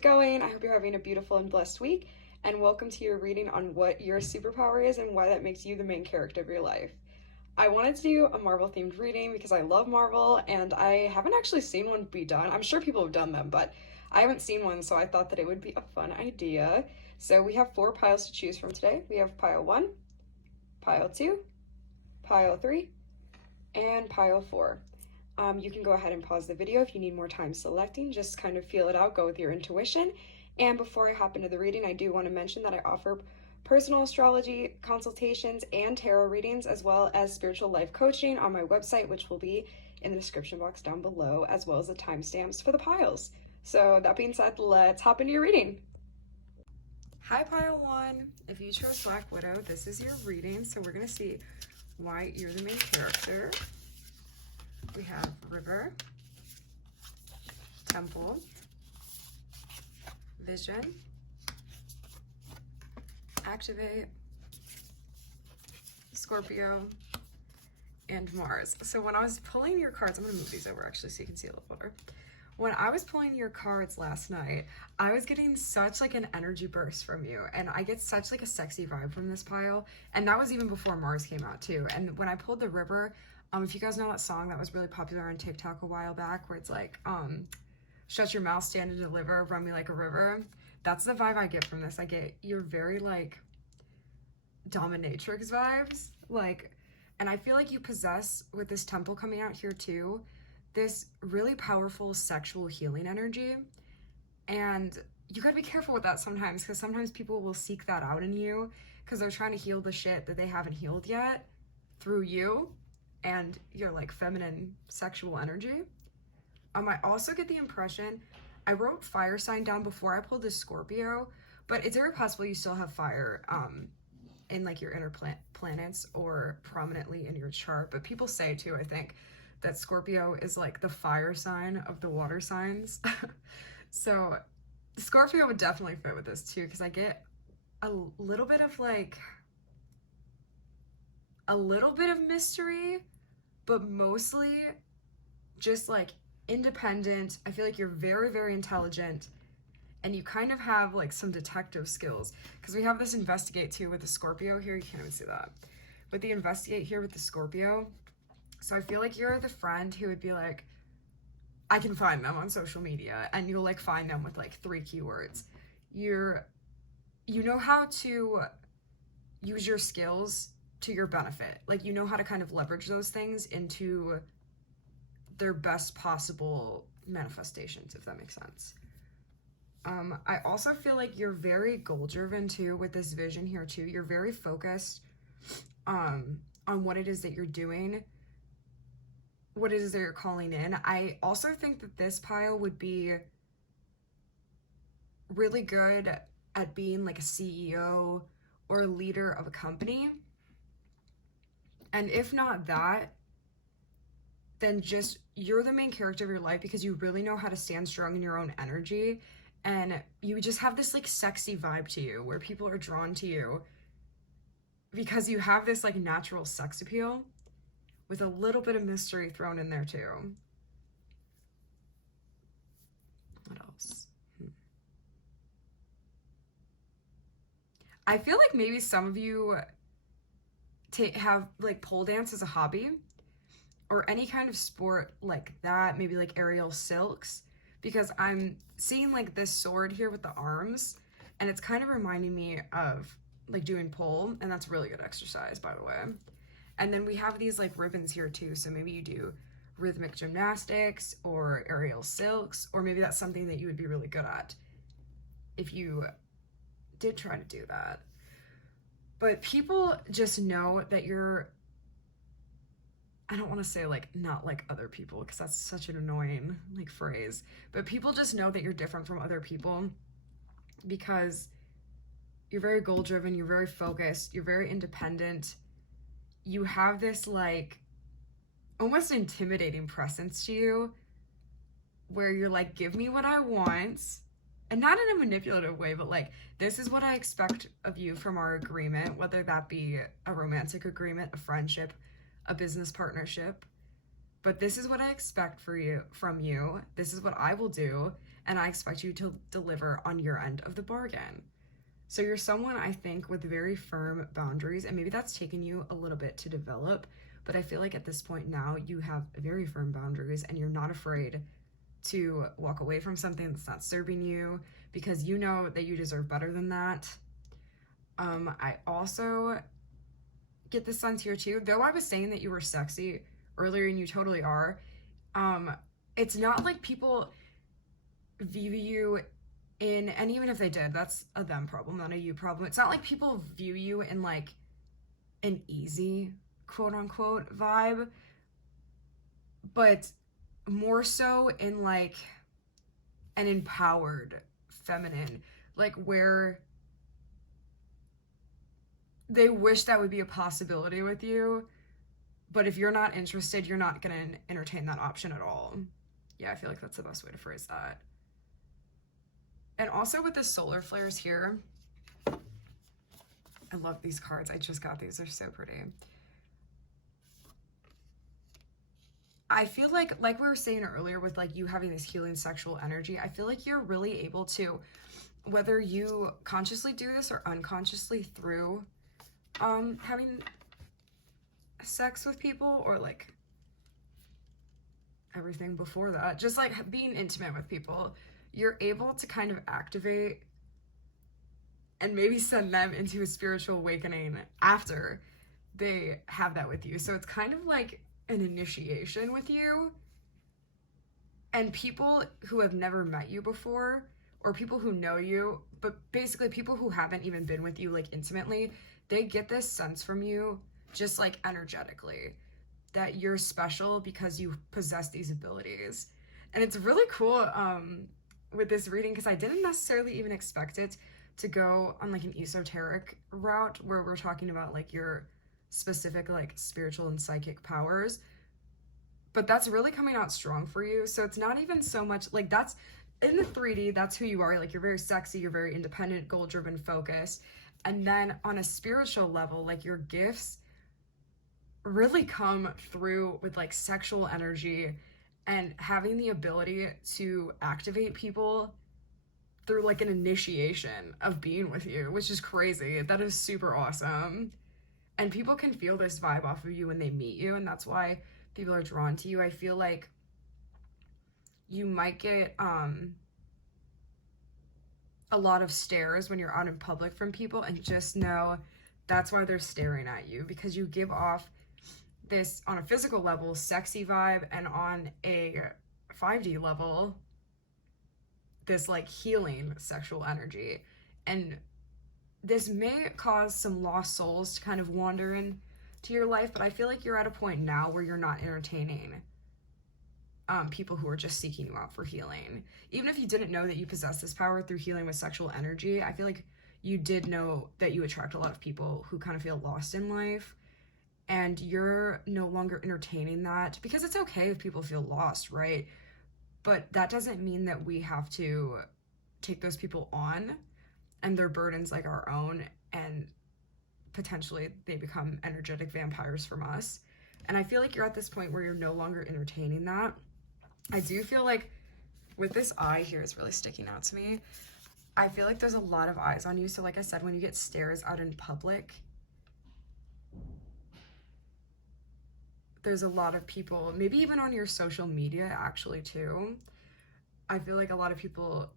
it going? I hope you're having a beautiful and blessed week, and welcome to your reading on what your superpower is and why that makes you the main character of your life. I wanted to do a Marvel themed reading because I love Marvel and I haven't actually seen one be done. I'm sure people have done them, but I haven't seen one, so I thought that it would be a fun idea. So we have 4 piles to choose from today. We have pile 1, pile 2, pile 3, and pile 4. You can go ahead and pause the video if you need more time selecting. Just kind of feel it out, go with your intuition. And before I hop into the reading, I do want to mention that I offer personal astrology consultations and tarot readings, as well as spiritual life coaching on my website, which will be in the description box down below, as well as the timestamps for the piles. So that being said, let's hop into your reading. Hi, pile 1. If you chose Black Widow, this is your reading. So we're going to see why you're the main character. We have River, Temple, Vision, Activate, Scorpio, and Mars. So when I was pulling your cards, I'm going to move these over actually so you can see a little better. When I was pulling your cards last night, I was getting such like an energy burst from you, and I get such like a sexy vibe from this pile, and that was even before Mars came out too. And when I pulled the River, if you guys know that song that was really popular on TikTok a while back, where it's like, shut your mouth, stand and deliver, run me like a river. That's the vibe I get from this. I get your very like dominatrix vibes, like, and I feel like you possess, with this Temple coming out here too, this really powerful sexual healing energy. And you gotta be careful with that sometimes, because sometimes people will seek that out in you because they're trying to heal the shit that they haven't healed yet through you and your like feminine sexual energy. I also get the impression, I wrote fire sign down before I pulled this Scorpio, but it's very possible you still have fire in like your inner planets or prominently in your chart. But people say too, I think, that Scorpio is like the fire sign of the water signs. So Scorpio would definitely fit with this too, because I get a little bit of like a little bit of mystery, but mostly just like independent. I feel like you're very, very intelligent, and you kind of have like some detective skills, because we have this investigate too with the Scorpio here. You can't even see that. With the investigate here with the Scorpio, so I feel like you're the friend who would be like, I can find them on social media, and you'll like find them with like 3 keywords. You know how to use your skills to your benefit. Like, you know how to kind of leverage those things into their best possible manifestations, if that makes sense. I also feel like you're very goal driven too with this vision here too. You're very focused on what it is that you're doing, what it is that you're calling in. I also think that this pile would be really good at being like a CEO or a leader of a company. And if not that, then just you're the main character of your life because you really know how to stand strong in your own energy. And you just have this like sexy vibe to you where people are drawn to you because you have this like natural sex appeal with a little bit of mystery thrown in there too. What else? I feel like maybe some of you have like pole dance as a hobby, or any kind of sport like that, maybe like aerial silks, because I'm seeing like this sword here with the arms, and it's kind of reminding me of like doing pole, and that's really good exercise, by the way. And then we have these like ribbons here too, so maybe you do rhythmic gymnastics or aerial silks, or maybe that's something that you would be really good at if you did try to do that. But people just know that you're, I don't want to say like not like other people, because that's such an annoying like phrase, but people just know that you're different from other people because you're very goal driven, you're very focused, you're very independent. You have this like almost intimidating presence to you where you're like, give me what I want, and not in a manipulative way, but like, this is what I expect of you from our agreement, whether that be a romantic agreement, a friendship, a business partnership. but this is what I expect from you. This is what I will do, and I expect you to deliver on your end of the bargain. So you're someone, I think, with very firm boundaries, and maybe that's taken you a little bit to develop, but I feel like at this point now you have very firm boundaries and you're not afraid to walk away from something that's not serving you because you know that you deserve better than that. I also get this sense here too, though I was saying that you were sexy earlier and you totally are, it's not like people view you in, and even if they did, that's a them problem, not a you problem. It's not like people view you in like an easy quote unquote vibe, but more so in like an empowered feminine, like where they wish that would be a possibility with you, but if you're not interested, you're not gonna entertain that option at all. Yeah, I feel like that's the best way to phrase that. And also with the solar flares here, I love these cards. I just got these. They're so pretty. I feel like we were saying earlier with like you having this healing sexual energy, I feel like you're really able to, whether you consciously do this or unconsciously through having sex with people or like everything before that, just like being intimate with people, you're able to kind of activate and maybe send them into a spiritual awakening after they have that with you. So it's kind of like an initiation with you. And people who have never met you before, or people who know you, but basically people who haven't even been with you like intimately, they get this sense from you just like energetically that you're special because you possess these abilities. And it's really cool with this reading because I didn't necessarily even expect it to go on like an esoteric route where we're talking about like your specific like spiritual and psychic powers, but that's really coming out strong for you. So it's not even so much like that's in the 3D, that's who you are. Like you're very sexy, you're very independent, goal-driven, focused. And then on a spiritual level, like your gifts really come through with like sexual energy and having the ability to activate people through like an initiation of being with you, which is crazy. That is super awesome. And people can feel this vibe off of you when they meet you, and that's why people are drawn to you. I feel like you might get a lot of stares when you're out in public from people, and just know that's why they're staring at you, because you give off this, on a physical level, sexy vibe, and on a 5D level, this like healing sexual energy. And this may cause some lost souls to kind of wander into your life, but I feel like you're at a point now where you're not entertaining people who are just seeking you out for healing. Even if you didn't know that you possess this power through healing with sexual energy, I feel like you did know that you attract a lot of people who kind of feel lost in life, and you're no longer entertaining that, because it's okay if people feel lost, right? But that doesn't mean that we have to take those people on and their burdens like our own, and potentially they become energetic vampires from us. And I feel like you're at this point where you're no longer entertaining that. I do feel like with this eye here, it's really sticking out to me. I feel like there's a lot of eyes on you. So like I said, when you get stares out in public, there's a lot of people, maybe even on your social media actually too. I feel like a lot of people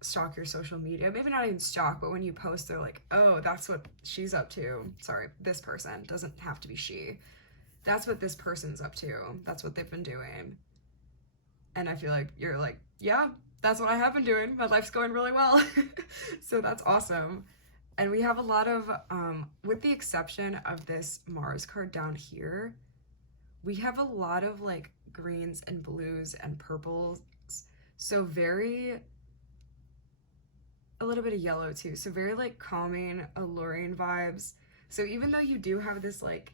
stalk your social media. Maybe not even stalk, but when you post, they're like, oh, that's what she's up to. Sorry, this person, doesn't have to be she. That's what this person's up to. That's what they've been doing. And I feel like you're like, yeah, that's what I have been doing. My life's going really well. So that's awesome. And we have a lot of, with the exception of this Mars card down here, we have a lot of like greens and blues and purples. So very, a little bit of yellow too. So very like calming, alluring vibes. So even though you do have this like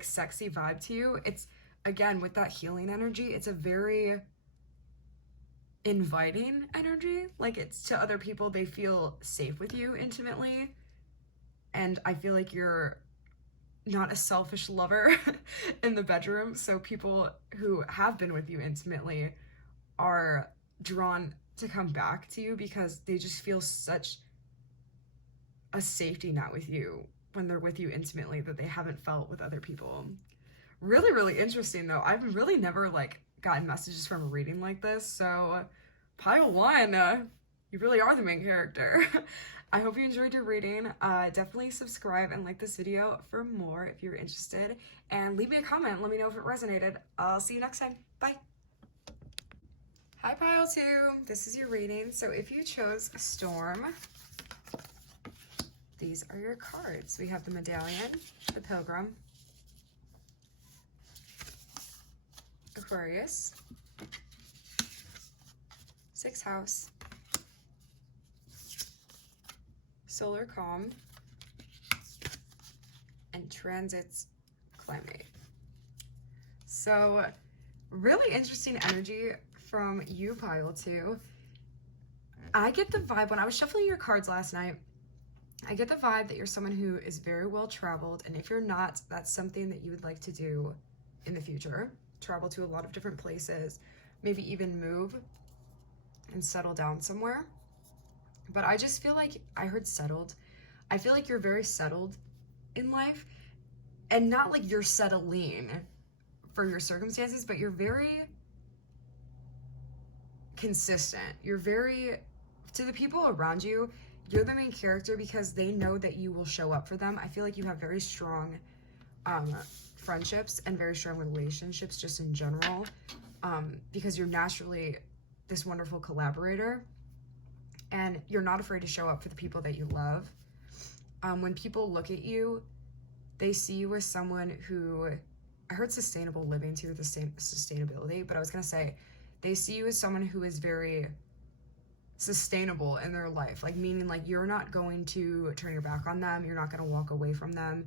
sexy vibe to you, it's, again, with that healing energy, it's a very inviting energy. Like, it's to other people, they feel safe with you intimately. And I feel like you're not a selfish lover in the bedroom. So people who have been with you intimately are drawn to come back to you because they just feel such a safety net with you when they're with you intimately that they haven't felt with other people. Really, really interesting though. I've really never like gotten messages from a reading like this. So pile one, you really are the main character. I hope you enjoyed your reading. Definitely subscribe and like this video for more if you're interested. And leave me a comment. Let me know if it resonated. I'll see you next time. Bye. Hi, pile two. This is your reading. So if you chose a storm, these are your cards. We have the Medallion, the Pilgrim, Aquarius, 6th house, solar calm, and transits climate. So really interesting energy from you, pile two. I get the vibe when I was shuffling your cards last night, I get the vibe that you're someone who is very well traveled, and if you're not, that's something that you would like to do in the future. Travel to a lot of different places, maybe even move and settle down somewhere. But I just feel like I heard settled. I feel like you're very settled in life, and not like you're settling for your circumstances, but you're very consistent. You're very, to the people around you, you're the main character because they know that you will show up for them. I feel like you have very strong friendships and very strong relationships just in general, because you're naturally this wonderful collaborator, and you're not afraid to show up for the people that you love. When people look at you, they see you as someone who, I heard sustainable living too, the same sustainability, but I was gonna say, they see you as someone who is very sustainable in their life, like meaning like you're not going to turn your back on them, you're not going to walk away from them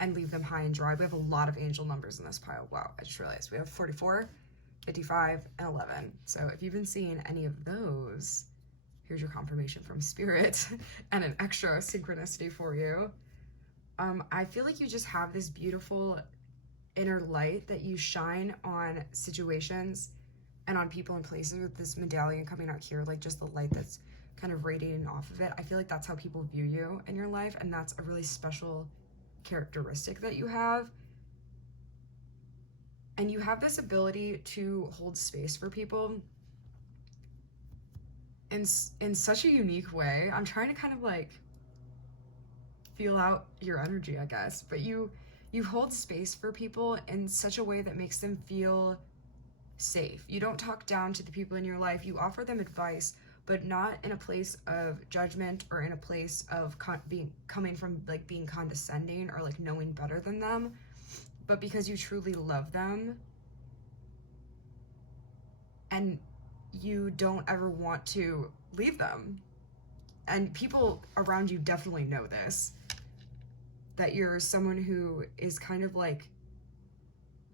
and leave them high and dry. We have a lot of angel numbers in this pile. Wow, I just realized we have 44, 55, and 11. So if you've been seeing any of those, here's your confirmation from spirit and an extra synchronicity for you. I feel like you just have this beautiful inner light that you shine on situations and on people and places with this medallion coming out here, like just the light that's kind of radiating off of it. I feel like that's how people view you in your life, and that's a really special characteristic that you have. And you have this ability to hold space for people in such a unique way. I'm trying to kind of like feel out your energy, I guess, but you hold space for people in such a way that makes them feel safe. You don't talk down to the people in your life. You offer them advice, but not in a place of judgment or in a place of coming from like being condescending or like knowing better than them, but because you truly love them and you don't ever want to leave them. And people around you definitely know this, that you're someone who is kind of like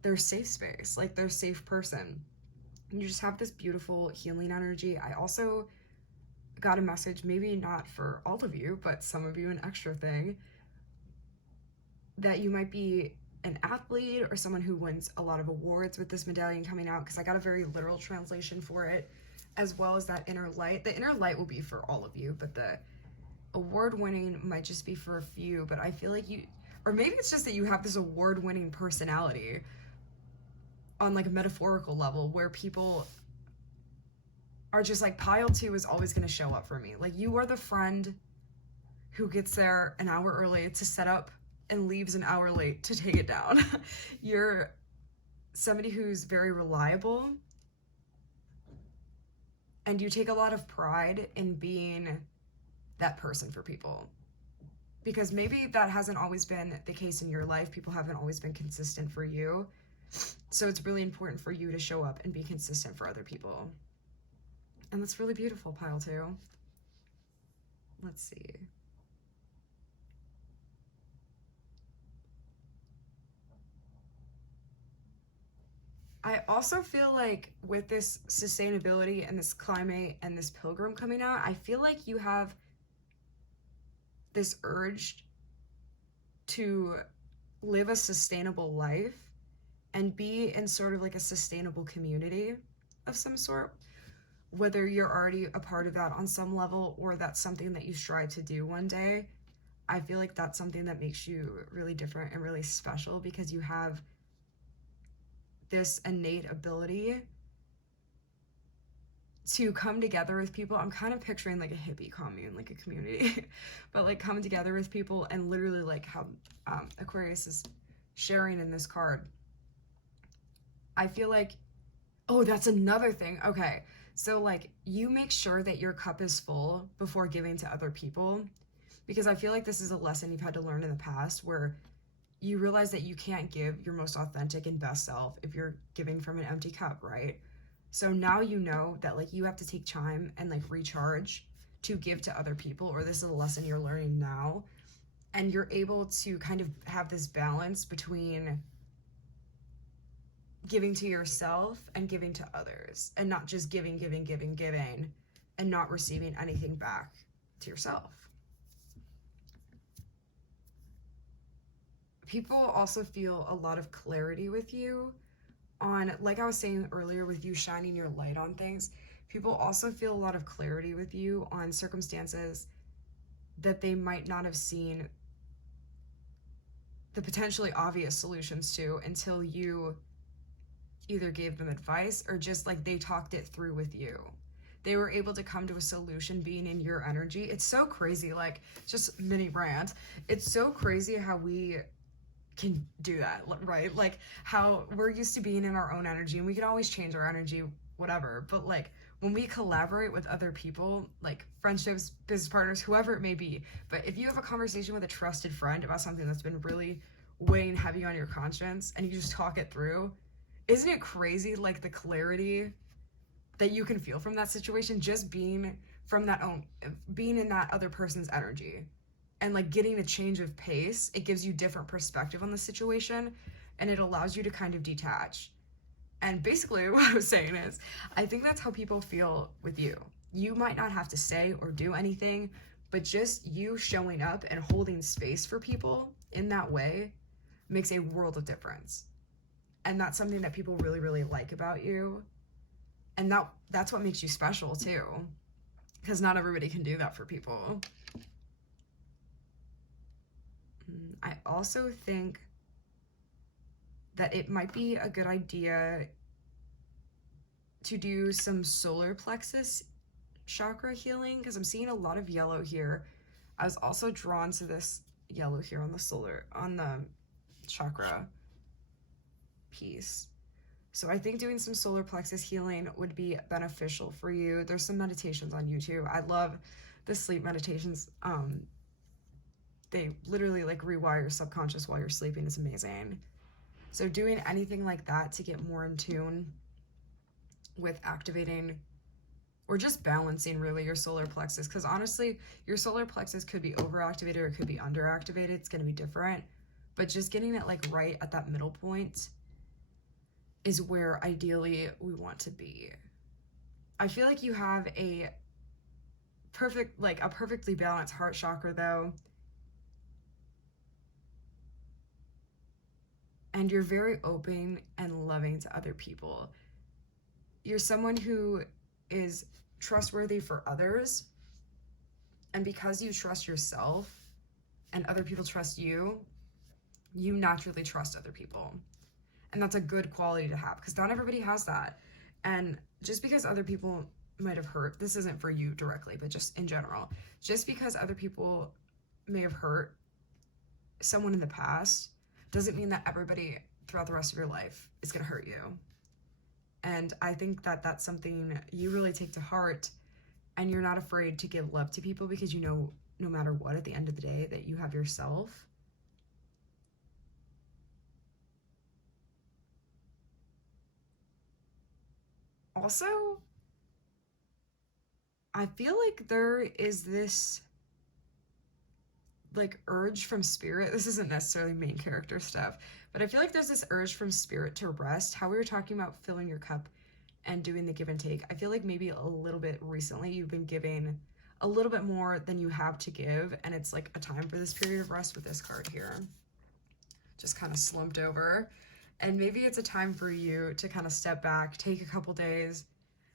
their safe space, like their safe person. And you just have this beautiful healing energy. I also got a message, maybe not for all of you, but some of you, an extra thing, that you might be an athlete or someone who wins a lot of awards with this medallion coming out, because I got a very literal translation for it, as well as that inner light. The inner light will be for all of you, but the award winning might just be for a few. But I feel like you, or maybe it's just that you have this award winning personality on like a metaphorical level, where people are just like, pile two is always going to show up for me. Like, you are the friend who gets there an hour early to set up and leaves an hour late to take it down. You're somebody who's very reliable, and you take a lot of pride in being that person for people, because maybe that hasn't always been the case in your life. People haven't always been consistent for you. So it's really important for you to show up and be consistent for other people. And that's really beautiful, pile two. Let's see. I also feel like with this sustainability and this climate and this pilgrim coming out, I feel like you have this urge to live a sustainable life and be in sort of like a sustainable community of some sort, whether you're already a part of that on some level or that's something that you strive to do one day. I feel like that's something that makes you really different and really special, because you have this innate ability to come together with people. I'm kind of picturing like a hippie commune, like a community, but like come together with people and literally like how Aquarius is sharing in this card. I feel like, oh, that's another thing. Okay, so like you make sure that your cup is full before giving to other people, because I feel like this is a lesson you've had to learn in the past, where you realize that you can't give your most authentic and best self if you're giving from an empty cup, right? So now you know that like you have to take time and like recharge to give to other people, or this is a lesson you're learning now. And you're able to kind of have this balance between giving to yourself and giving to others, and not just giving, and not receiving anything back to yourself. People also feel a lot of clarity with you on, like I was saying earlier, with you shining your light on things. People also feel a lot of clarity with you on circumstances that they might not have seen the potentially obvious solutions to until you either gave them advice or just like they talked it through with you. They were able to come to a solution being in your energy. It's so crazy, like just mini rant. It's so crazy how we can do that, right? Like how we're used to being in our own energy and we can always change our energy, whatever. But like when we collaborate with other people, like friendships, business partners, whoever it may be, but if you have a conversation with a trusted friend about something that's been really weighing heavy on your conscience and you just talk it through, isn't it crazy, like the clarity that you can feel from that situation, just being from that own, being in that other person's energy? And like getting a change of pace, it gives you different perspective on the situation, and it allows you to kind of detach. And basically what I was saying is, I think that's how people feel with you. You might not have to say or do anything, but just you showing up and holding space for people in that way makes a world of difference. And that's something that people really, really like about you. And that's what makes you special too, because not everybody can do that for people. I also think that it might be a good idea to do some solar plexus chakra healing, because I'm seeing a lot of yellow here. I was also drawn to this yellow here on the chakra piece. So I think doing some solar plexus healing would be beneficial for you. There's some meditations on YouTube. I love the sleep meditations. They literally like rewire your subconscious while you're sleeping. Is amazing. So doing anything like that to get more in tune with activating or just balancing really your solar plexus, because honestly your solar plexus could be overactivated or it could be underactivated. It's going to be different, but just getting it like right at that middle point is where ideally we want to be. I feel like you have a perfectly balanced heart chakra though. And you're very open and loving to other people. You're someone who is trustworthy for others. And because you trust yourself and other people trust you, you naturally trust other people. And that's a good quality to have, because not everybody has that. And just because other people might have hurt, this isn't for you directly, but just in general, just because other people may have hurt someone in the past doesn't mean that everybody throughout the rest of your life is going to hurt you. And I think that that's something you really take to heart, and you're not afraid to give love to people, because you know no matter what, at the end of the day, that you have yourself. Also, I feel like there is this like urge from spirit. This isn't necessarily main character stuff, but I feel like there's this urge from spirit to rest. How we were talking about filling your cup and doing the give and take. I feel like maybe a little bit recently you've been giving a little bit more than you have to give, and it's like a time for this period of rest with this card here. just kind of slumped over. And maybe it's a time for you to kind of step back, take a couple days,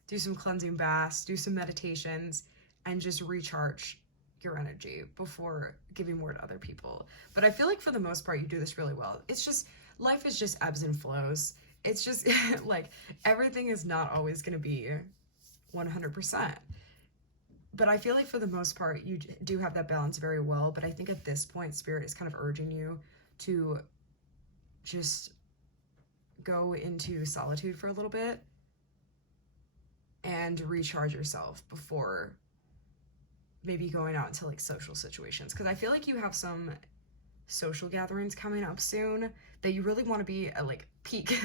do some cleansing baths, do some meditations, and just recharge your energy before giving more to other people. But I feel like for the most part, you do this really well. It's just, life is just ebbs and flows. It's just like everything is not always going to be 100%. But I feel like for the most part, you do have that balance very well. But I think at this point, Spirit is kind of urging you to just go into solitude for a little bit and recharge yourself before maybe going out into like social situations. Because I feel like you have some social gatherings coming up soon that you really want to be at like peak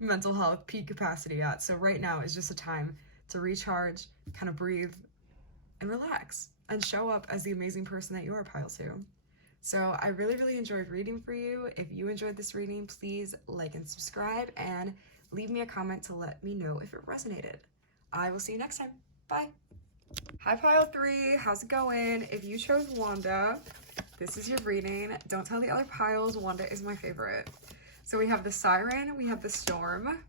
mental health, peak capacity at. So right now is just a time to recharge, kind of breathe, and relax, and show up as the amazing person that you are, Pile 2. So I really, really enjoyed reading for you. If you enjoyed this reading, please like and subscribe, and leave me a comment to let me know if it resonated. I will see you next time. Bye. Hi, Pile 3. How's it going? If you chose Wanda, this is your reading. Don't tell the other piles. Wanda is my favorite. So we have the Siren. We have the Storm.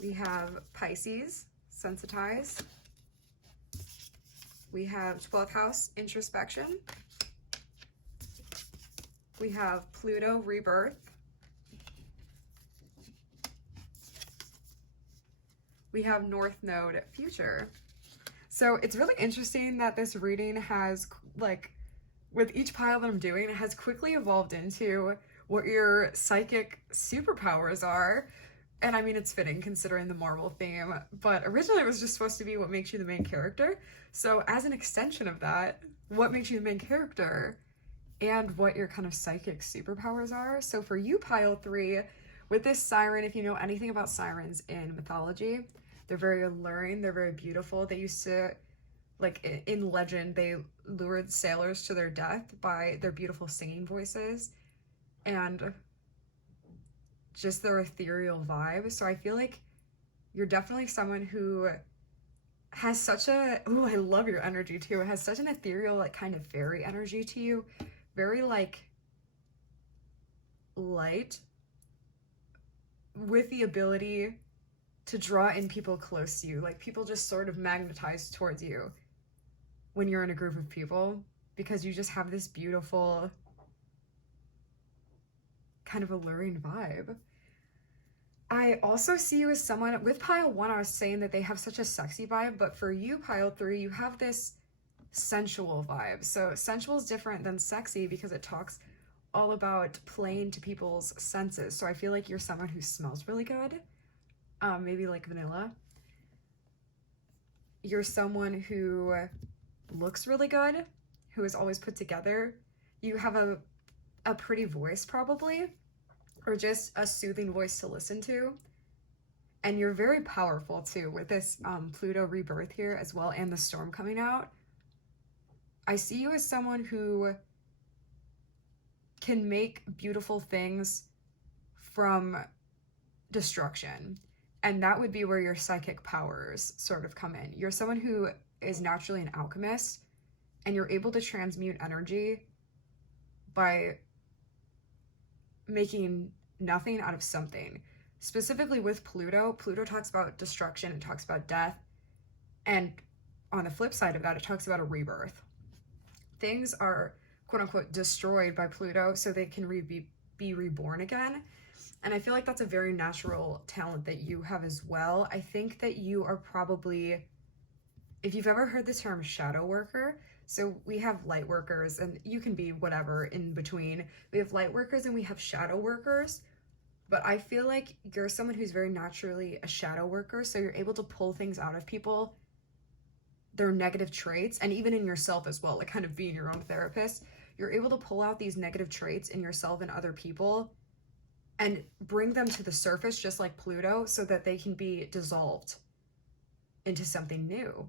We have Pisces, Sensitize. We have 12th house, Introspection. We have Pluto, Rebirth. We have North Node, Future. So it's really interesting that this reading has, like, with each pile that I'm doing, it has quickly evolved into what your psychic superpowers are. And I mean, it's fitting considering the Marvel theme, but originally it was just supposed to be what makes you the main character. So as an extension of that, what makes you the main character and what your kind of psychic superpowers are. So for you, Pile 3, with this siren, if you know anything about sirens in mythology, they're very alluring, they're very beautiful. They used to, like in legend, they lured sailors to their death by their beautiful singing voices and just their ethereal vibe. So I feel like you're definitely someone who has such a, oh, I love your energy too. It has such an ethereal, like kind of fairy energy to you. Very like light, with the ability to draw in people close to you. Like people just sort of magnetize towards you when you're in a group of people, because you just have this beautiful kind of alluring vibe. I also see you as someone, with Pile 1, I was saying that they have such a sexy vibe, but for you, Pile 3, you have this sensual vibe. So sensual is different than sexy because it talks all about playing to people's senses. So I feel like you're someone who smells really good, maybe like vanilla. You're someone who looks really good, who is always put together. You have a pretty voice probably, or just a soothing voice to listen to. And you're very powerful too with this Pluto rebirth here as well, and the storm coming out. I see you as someone who can make beautiful things from destruction. And that would be where your psychic powers sort of come in. You're someone who is naturally an alchemist, and you're able to transmute energy by making nothing out of something. Specifically with Pluto, Pluto talks about destruction, it talks about death, and on the flip side of that, it talks about a rebirth. Things are quote unquote destroyed by Pluto so they can be reborn again. And I feel like that's a very natural talent that you have as well. I think that you are probably, if you've ever heard the term shadow worker, so we have light workers, and you can be whatever in between. We have light workers and we have shadow workers, but I feel like you're someone who's very naturally a shadow worker, so you're able to pull things out of people, their negative traits, and even in yourself as well, like kind of being your own therapist. You're able to pull out these negative traits in yourself and other people and bring them to the surface, just like Pluto, so that they can be dissolved into something new.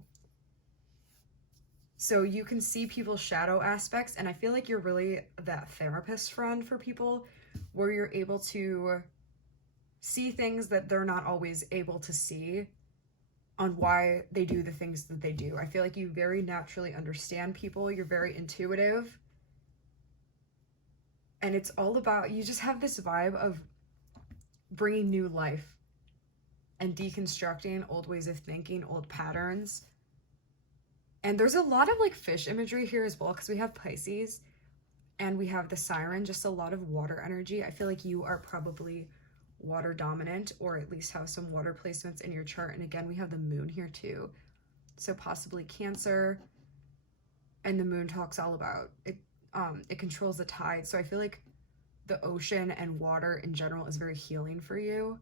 So you can see people's shadow aspects, and I feel like you're really that therapist friend for people, where you're able to see things that they're not always able to see on why they do the things that they do. I feel like you very naturally understand people. You're very intuitive. And it's all about, you just have this vibe of bringing new life and deconstructing old ways of thinking, old patterns. And there's a lot of like fish imagery here as well, because we have Pisces and we have the siren, just a lot of water energy. I feel like you are probably water dominant, or at least have some water placements in your chart. And again, we have the moon here too. So possibly Cancer. And the moon talks all about it. It controls the tide. So I feel like the ocean and water in general is very healing for you.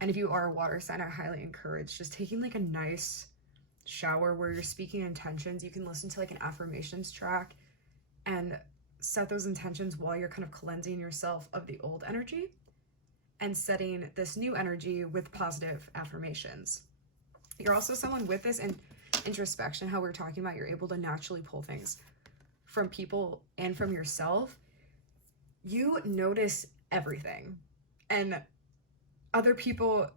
And if you are a water sign, I highly encourage just taking like a nice shower where you're speaking intentions. You can listen to like an affirmations track and set those intentions while you're kind of cleansing yourself of the old energy and setting this new energy with positive affirmations. You're also someone with this and introspection, how we're talking about, you're able to naturally pull things from people and from yourself. You notice everything, and other people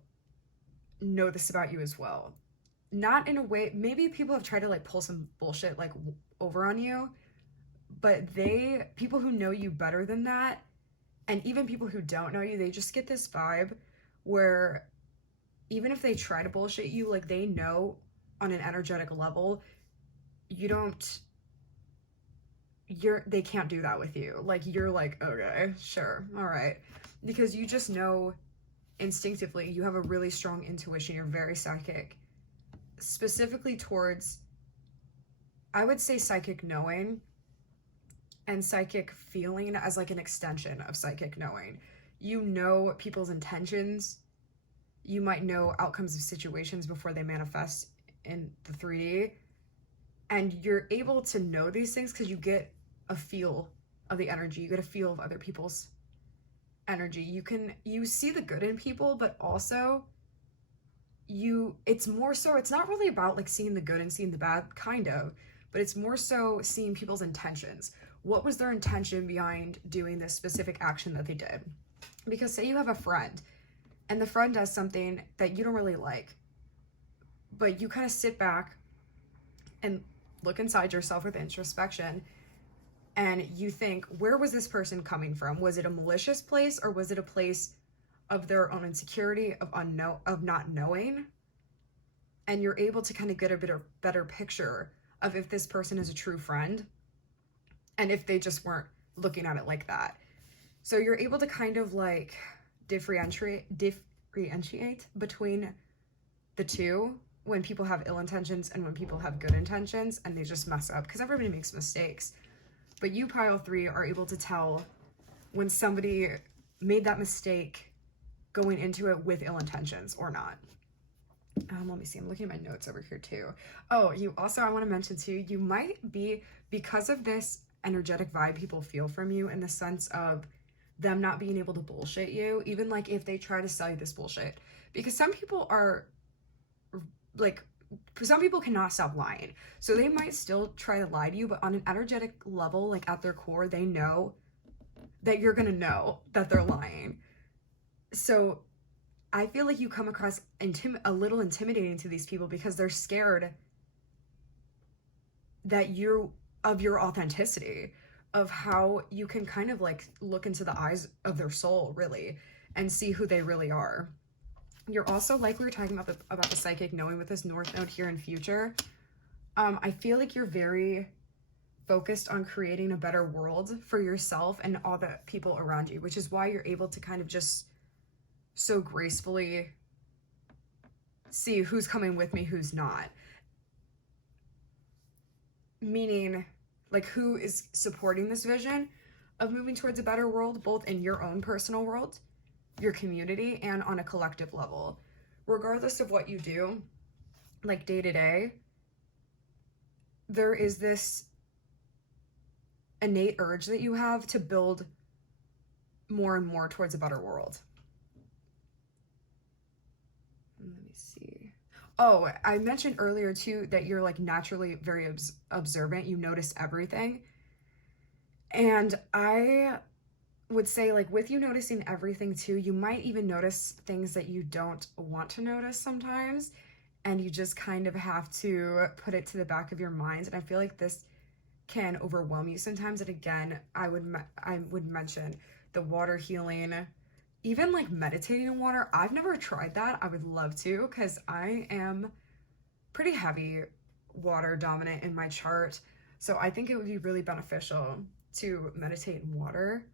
know this about you as well. Not in a way, maybe people have tried to like pull some bullshit like over on you, but people who know you better than that, and even people who don't know you, they just get this vibe where even if they try to bullshit you, like they know on an energetic level, they can't do that with you. Like you're like, okay, sure, all right. Because you just know instinctively, you have a really strong intuition, you're very psychic. Specifically towards, I would say psychic knowing and psychic feeling as like an extension of psychic knowing. You know people's intentions. You might know outcomes of situations before they manifest in the 3D. And you're able to know these things because you get a feel of the energy. You get a feel of other people's energy. You see the good in people, but also it's more so, it's not really about like seeing the good and seeing the bad, kind of, but it's more so seeing people's intentions. What was their intention behind doing this specific action that they did? Because say you have a friend and the friend does something that you don't really like, but you kind of sit back and look inside yourself with introspection and you think, where was this person coming from? Was it a malicious place, or was it a place of their own insecurity, of not knowing? And you're able to kind of get a better picture of if this person is a true friend and if they just weren't looking at it like that. So you're able to kind of like differentiate between the two, when people have ill intentions and when people have good intentions, and they just mess up, because everybody makes mistakes. But you, pile 3, are able to tell when somebody made that mistake going into it with ill intentions or not. Let me see, I'm looking at my notes over here too. Oh, you also, I want to mention too, you might be, because of this energetic vibe people feel from you, in the sense of them not being able to bullshit you, even like if they try to sell you this bullshit. Because some people are like, some people cannot stop lying. So they might still try to lie to you, but on an energetic level, like at their core, they know that you're gonna know that they're lying. So I feel like you come across a little intimidating to these people because they're scared that of your authenticity, of how you can kind of like look into the eyes of their soul really and see who they really are. You're also, like we were talking about the psychic knowing with this North Node here in future, I feel like you're very focused on creating a better world for yourself and all the people around you, which is why you're able to kind of just so gracefully see who's coming with me, who's not. Meaning, like, who is supporting this vision of moving towards a better world, both in your own personal world, your community, and on a collective level. Regardless of what you do, like day to day, there is this innate urge that you have to build more and more towards a better world. Let me see. Oh, I mentioned earlier too that you're like naturally very observant. You notice everything. And I would say, like, with you noticing everything too, you might even notice things that you don't want to notice sometimes, and you just kind of have to put it to the back of your mind. And I feel like this can overwhelm you sometimes. And again, I would mention the water healing, even like meditating in water. I've never tried that. I would love to, because I am pretty heavy water dominant in my chart. So I think it would be really beneficial to meditate in water,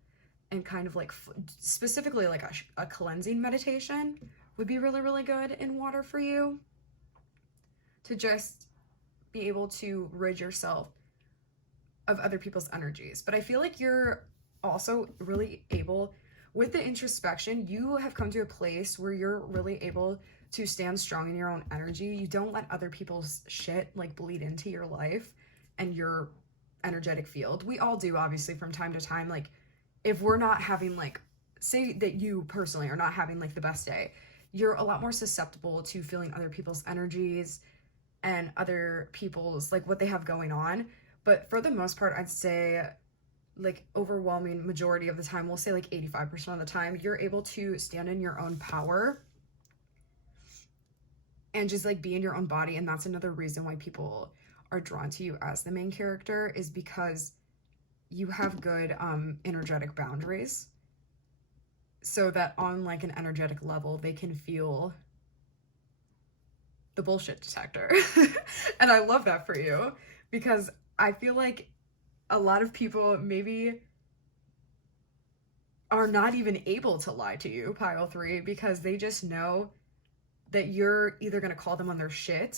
and kind of like specifically like a cleansing meditation would be really, really good in water for you, to just be able to rid yourself of other people's energies. But I feel like you're also really able, with the introspection, you have come to a place where you're really able to stand strong in your own energy. You don't let other people's shit like bleed into your life and your energetic field. We all do, obviously, from time to time. Like, if we're not having, like, say that you personally are not having like the best day, you're a lot more susceptible to feeling other people's energies and other people's like what they have going on. But for the most part, I'd say like overwhelming majority of the time, we'll say like 85% of the time, you're able to stand in your own power and just like be in your own body. And that's another reason why people are drawn to you as the main character, is because you have good energetic boundaries, so that on like an energetic level, they can feel the bullshit detector. And I love that for you, because I feel like a lot of people maybe are not even able to lie to you, pile 3, because they just know that you're either going to call them on their shit,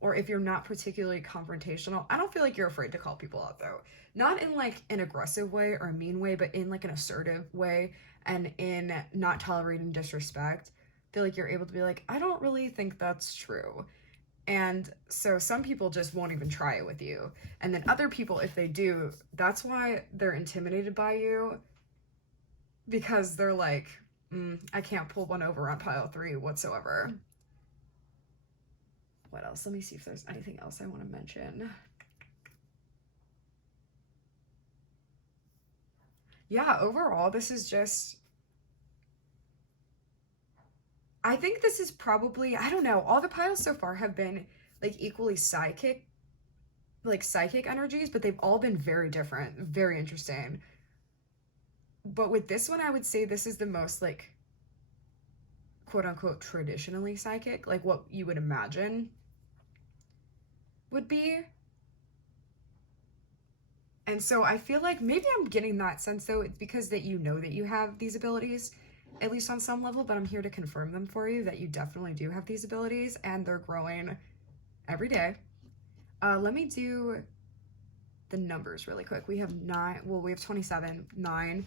or if you're not particularly confrontational. I don't feel like you're afraid to call people out, though. Not in like an aggressive way or a mean way, but in like an assertive way, and in not tolerating disrespect. I feel like you're able to be like, I don't really think that's true. And so some people just won't even try it with you. And then other people, if they do, that's why they're intimidated by you, because they're like, I can't pull one over on pile 3 whatsoever. What else? Let me see if there's anything else I want to mention. Yeah, overall, this is just, I think this is probably, I don't know, all the piles so far have been like equally psychic energies, but they've all been very different, very interesting. But with this one, I would say this is the most like quote unquote traditionally psychic, like what you would imagine would be. And so I feel like maybe I'm getting that sense, though, it's because that you know that you have these abilities, at least on some level, but I'm here to confirm them for you, that you definitely do have these abilities, and they're growing every day. Let me do the numbers really quick. We have 9, well, we have 27, 9,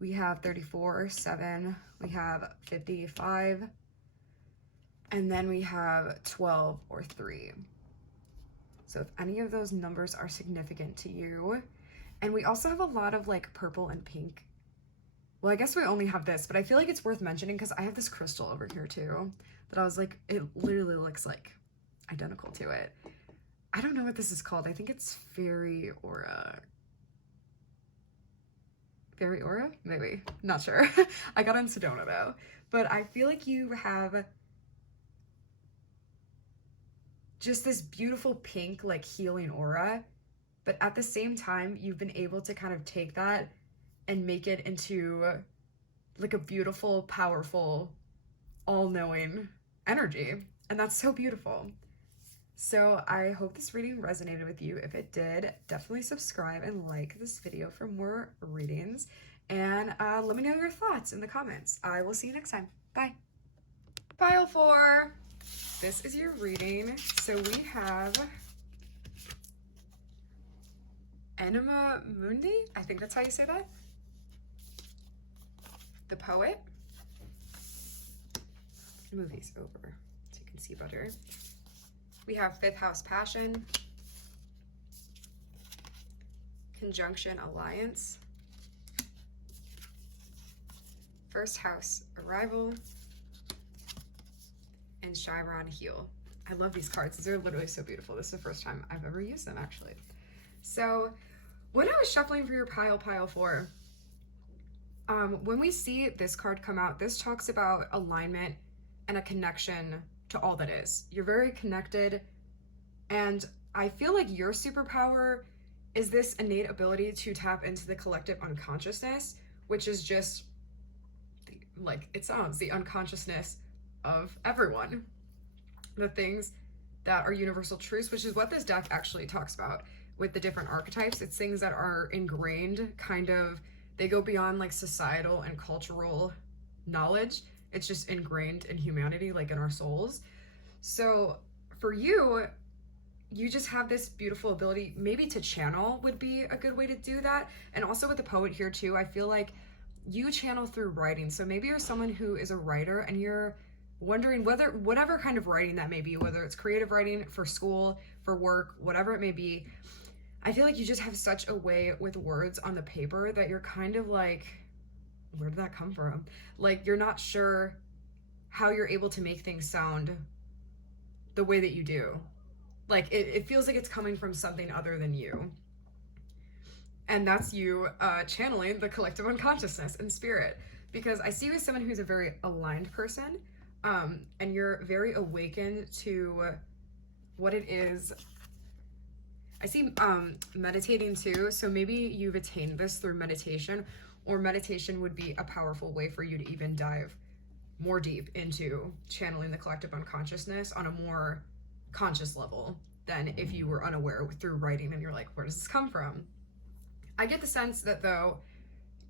we have 34, 7, we have 55, and then we have 12 or 3. So if any of those numbers are significant to you, and we also have a lot of like purple and pink. Well, I guess we only have this, but I feel like it's worth mentioning because I have this crystal over here too, that I was like, it literally looks like identical to it. I don't know what this is called. I think it's Fairy Aura. Fairy Aura? Maybe. Not sure. I got on Sedona though. But I feel like you have just this beautiful pink, like healing aura. But at the same time, you've been able to kind of take that and make it into like a beautiful, powerful, all-knowing energy. And that's so beautiful. So I hope this reading resonated with you. If it did, definitely subscribe and like this video for more readings. And let me know your thoughts in the comments. I will see you next time. Bye. Pile 4. This is your reading. So we have Enema Mundi. I think that's how you say that. The Poet. Move these over so you can see better. We have 5th House Passion, Conjunction Alliance, 1st House Arrival, and Chiron Heal. I love these cards. These are literally so beautiful. This is the first time I've ever used them, actually. So when I was shuffling for your pile 4, when we see this card come out, this talks about alignment and a connection to all that is. You're very connected, and I feel like your superpower is this innate ability to tap into the collective unconsciousness, which is just, like it sounds, the unconsciousness of everyone. The things that are universal truths, which is what this deck actually talks about with the different archetypes. It's things that are ingrained, kind of, they go beyond like societal and cultural knowledge. It's just ingrained in humanity, like in our souls. So for you, you just have this beautiful ability, maybe to channel would be a good way to do that. And also with the poet here too, I feel like you channel through writing. So maybe you're someone who is a writer and you're wondering whatever kind of writing that may be, whether it's creative writing for school, for work, whatever it may be. I feel like you just have such a way with words on the paper that you're kind of like, where did that come from? Like, you're not sure how you're able to make things sound the way that you do. Like, it feels like it's coming from something other than you. And that's you channeling the collective unconsciousness and spirit. Because I see you as someone who's a very aligned person, and you're very awakened to what it is. I see meditating too, so maybe you've attained this through meditation, or meditation would be a powerful way for you to even dive more deep into channeling the collective unconsciousness on a more conscious level than if you were unaware through writing and you're like, where does this come from? I get the sense that though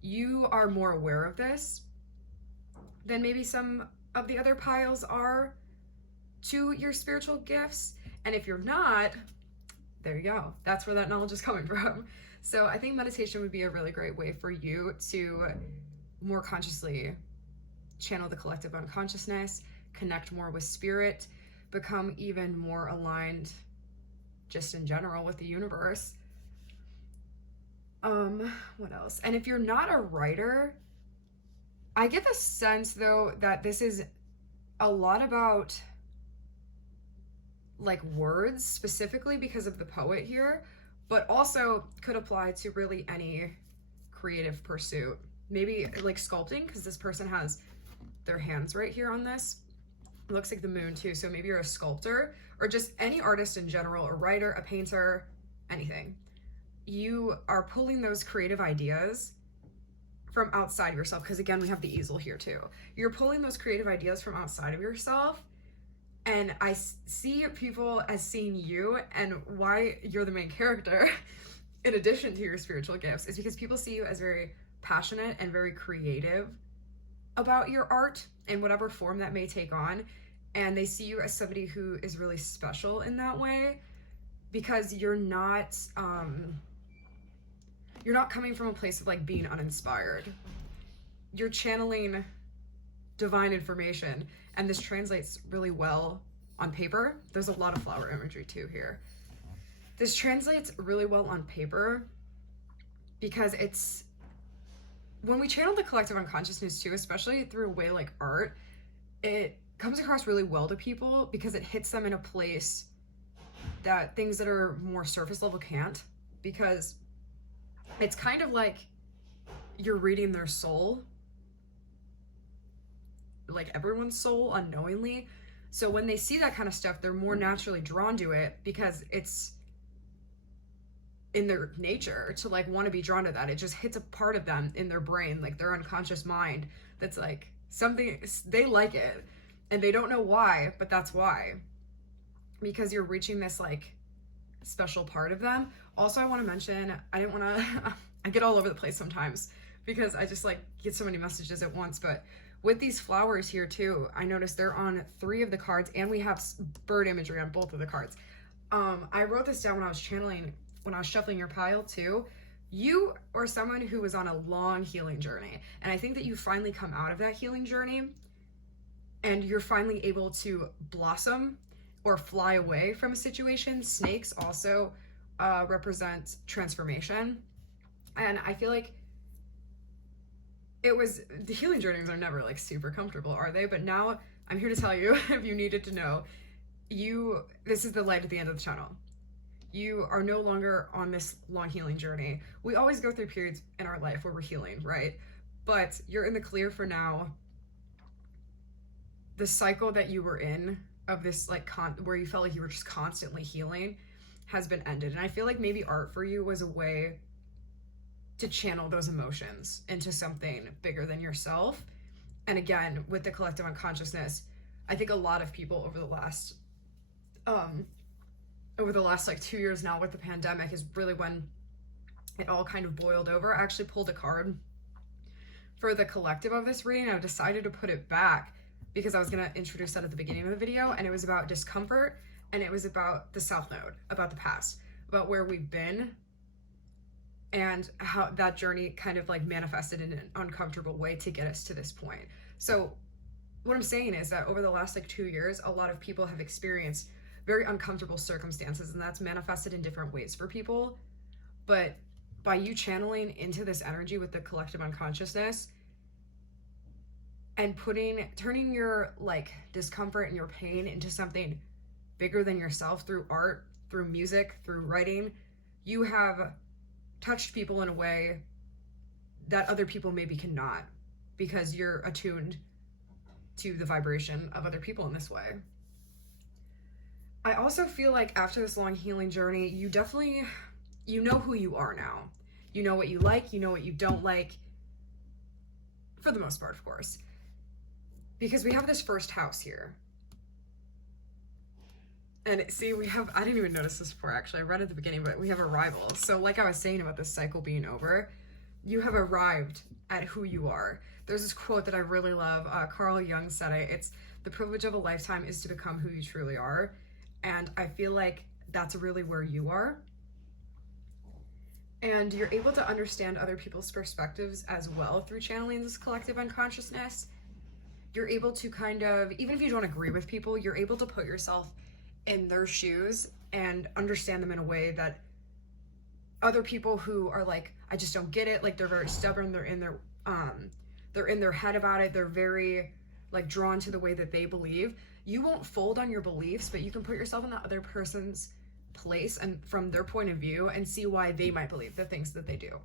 you are more aware of this than maybe some of the other piles are to your spiritual gifts. And if you're not, there you go. That's where that knowledge is coming from. So I think meditation would be a really great way for you to more consciously channel the collective unconsciousness, connect more with spirit, become even more aligned just in general with the universe. What else? And if you're not a writer, I get the sense though that this is a lot about like words specifically because of the poet here, but also could apply to really any creative pursuit. Maybe like sculpting, because this person has their hands right here on this. It looks like the moon too, so maybe you're a sculptor or just any artist in general, a writer, a painter, anything. You are pulling those creative ideas from outside of yourself, because again, we have the easel here too. You're pulling those creative ideas from outside of yourself, and I see people as seeing you, and why you're the main character in addition to your spiritual gifts is because people see you as very passionate and very creative about your art in whatever form that may take on, and they see you as somebody who is really special in that way, because you're not coming from a place of like being uninspired. You're channeling divine information, and this translates really well on paper. There's a lot of flower imagery too here. This translates really well on paper because it's, when we channel the collective unconsciousness too, especially through a way like art, it comes across really well to people because it hits them in a place that things that are more surface level can't, because it's kind of like you're reading their soul, like everyone's soul unknowingly. So when they see that kind of stuff, they're more naturally drawn to it because it's in their nature to like want to be drawn to that. It just hits a part of them in their brain, like their unconscious mind, that's like something, they like it and they don't know why, but that's why, because you're reaching this like special part of them. Also, I want to mention, I didn't want to I get all over the place sometimes because I just like get so many messages at once, but with these flowers here too, I noticed they're on 3 of the cards, and we have bird imagery on both of the cards. I wrote this down when I was channeling, when I was shuffling your pile too. You are someone who was on a long healing journey, and I think that you finally come out of that healing journey and you're finally able to blossom or fly away from a situation. Snakes also represent transformation, and I feel like it was, the healing journeys are never like super comfortable, are they? But now I'm here to tell you, if you needed to know, this is the light at the end of the tunnel. You are no longer on this long healing journey. We always go through periods in our life where we're healing, right? But you're in the clear for now. The cycle that you were in of this like where you felt like you were just constantly healing has been ended. And I feel like maybe art for you was a way to channel those emotions into something bigger than yourself. And again, with the collective unconsciousness, I think a lot of people over the last like 2 years now with the pandemic is really when it all kind of boiled over. I actually pulled a card for the collective of this reading. I decided to put it back because I was going to introduce that at the beginning of the video, and it was about discomfort, and it was about the South Node, about the past, about where we've been, and how that journey kind of like manifested in an uncomfortable way to get us to this point. So what I'm saying is that over the last like 2 years, a lot of people have experienced very uncomfortable circumstances, and that's manifested in different ways for people. But by you channeling into this energy with the collective unconsciousness and turning your like discomfort and your pain into something bigger than yourself through art, through music, through writing, you have touched people in a way that other people maybe cannot, because you're attuned to the vibration of other people in this way. I also feel like after this long healing journey, you know who you are now. You know what you like, you know what you don't like, for the most part, of course. Because we have this first house here. And see, I didn't even notice this before actually, I read at the beginning, but we have arrival. So like I was saying about this cycle being over, you have arrived at who you are. There's this quote that I really love. Carl Jung said it. It's, "The privilege of a lifetime is to become who you truly are." And I feel like that's really where you are. And you're able to understand other people's perspectives as well through channeling this collective unconsciousness. You're able to kind of, even if you don't agree with people, you're able to put yourself in their shoes and understand them in a way that other people who are like, I just don't get it, like they're very stubborn, they're in their head about it, they're very like drawn to the way that they believe. You won't fold on your beliefs, but you can put yourself in the other person's place and from their point of view and see why they might believe the things that they do.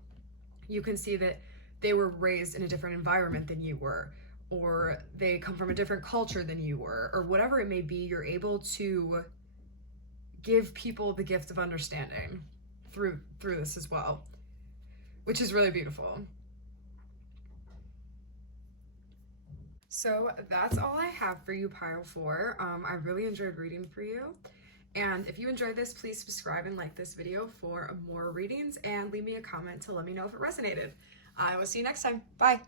You can see that they were raised in a different environment than you were, or they come from a different culture than you were, or whatever it may be. You're able to give people the gift of understanding through this as well, which is really beautiful. So that's all I have for you, Pile 4. I really enjoyed reading for you. And if you enjoyed this, please subscribe and like this video for more readings, and leave me a comment to let me know if it resonated. I will see you next time. Bye.